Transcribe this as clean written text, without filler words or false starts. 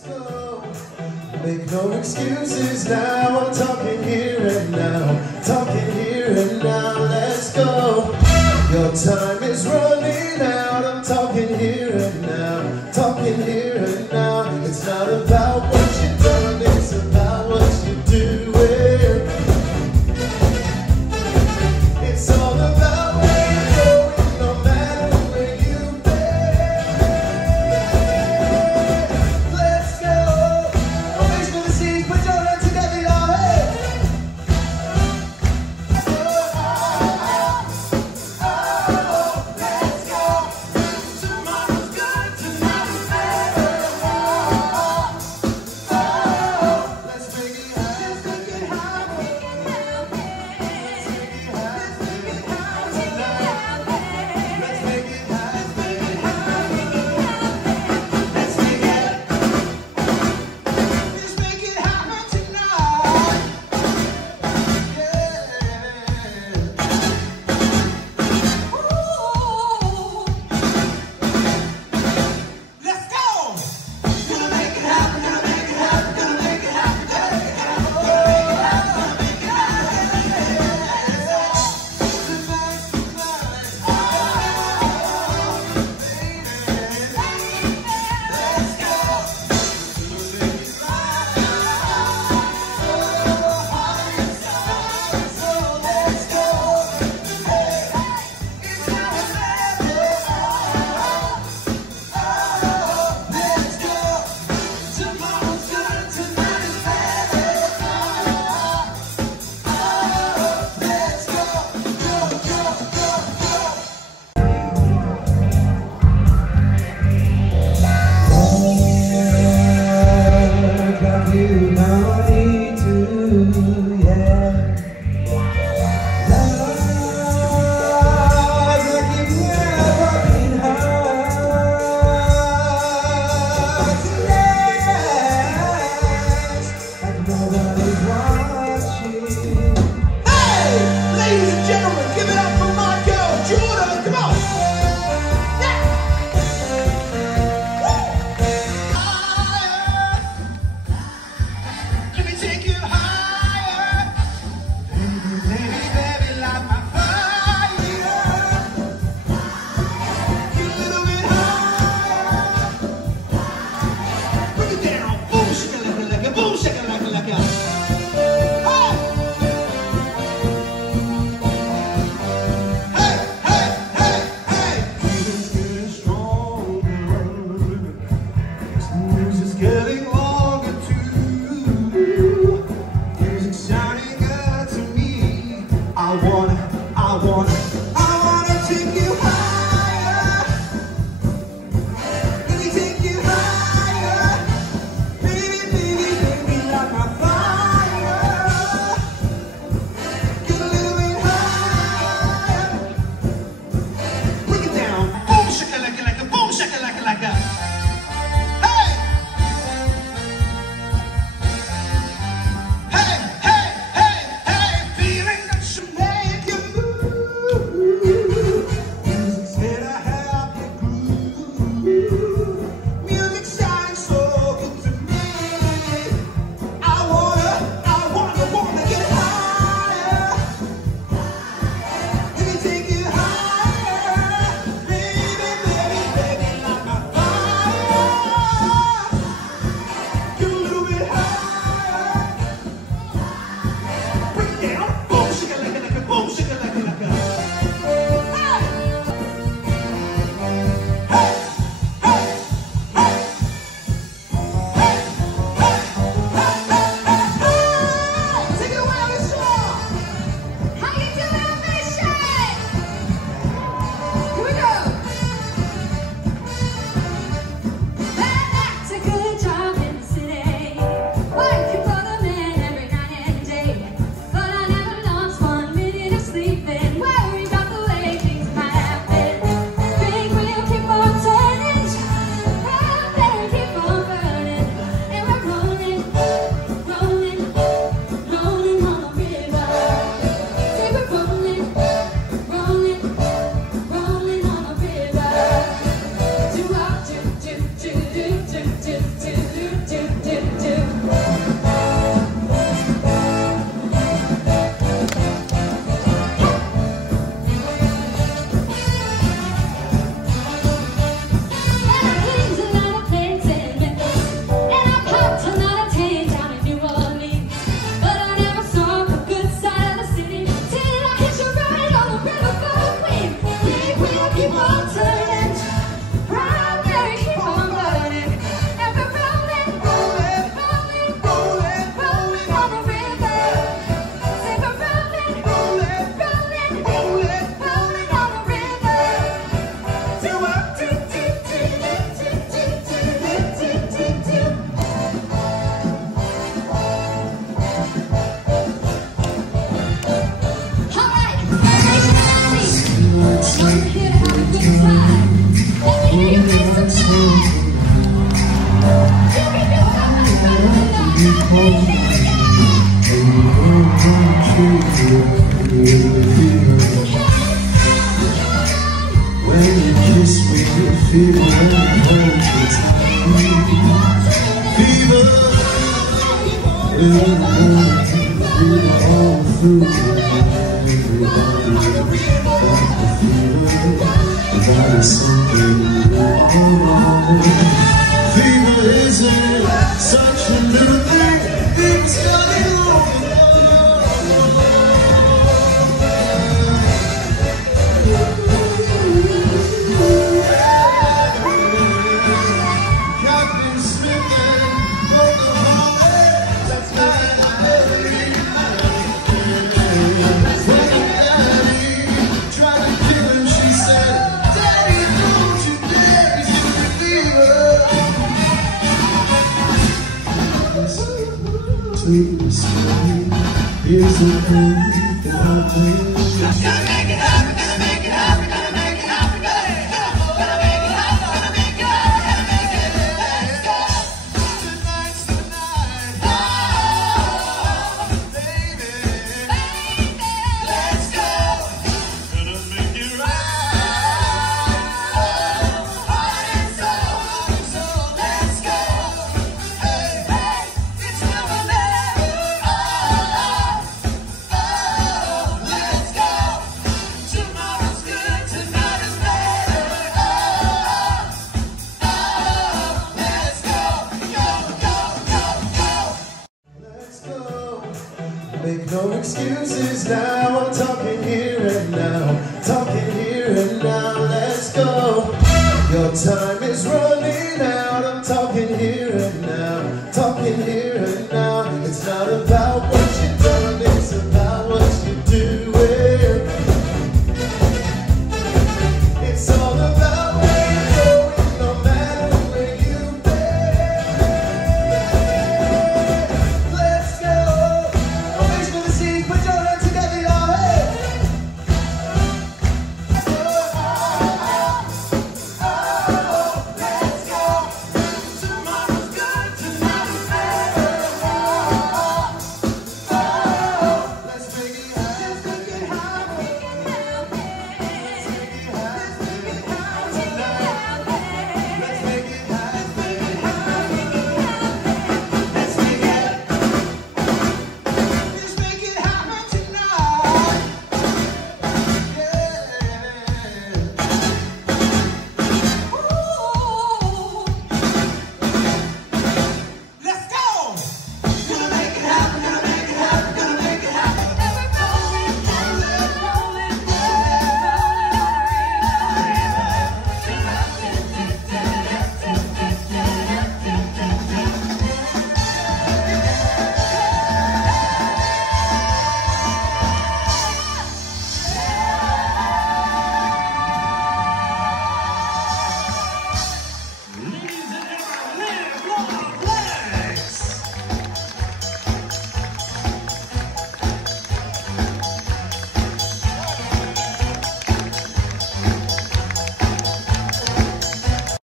go. Make no excuses now, I'm talking here and now. Talking here and now, let's go. Your time is running out, I'm talking here and now. Talking here and now. It's not about what you've done, it's about what you're doing. It's all about where you're going, no matter where you've been. Let's go. Ovation for the city, put your hands together, y'all. Hey. Let's go. Tomorrow's good, tonight's better. Let's make it high, let's make it high. Let's make it high, let's make it high tonight. Let's make it high, let's make it high. Let's make it high tonight. Let's go. Gonna make it happen, gonna make it happen, gonna make it happen, gonna make it happen. Gonna make it When you kiss me, you feel it all the time. Fever, all through that is something wrong. Fever isn't such a new thing. It's got it all. Here's the thing that I think. Gotta make it happen, gotta make it happen, gotta make it happen, gotta make it happen, gotta make it happen, gotta make it happen, gotta make it happen. Let's go. Tonight's the night. Oh, baby, baby, let's go. Gonna make it right. Heart and soul, let's go. Hey, hey, it's now or never. Make no excuses now, I'm talking here and now, talking here and now, let's go. Your time is running out, I'm talking here and now, talking here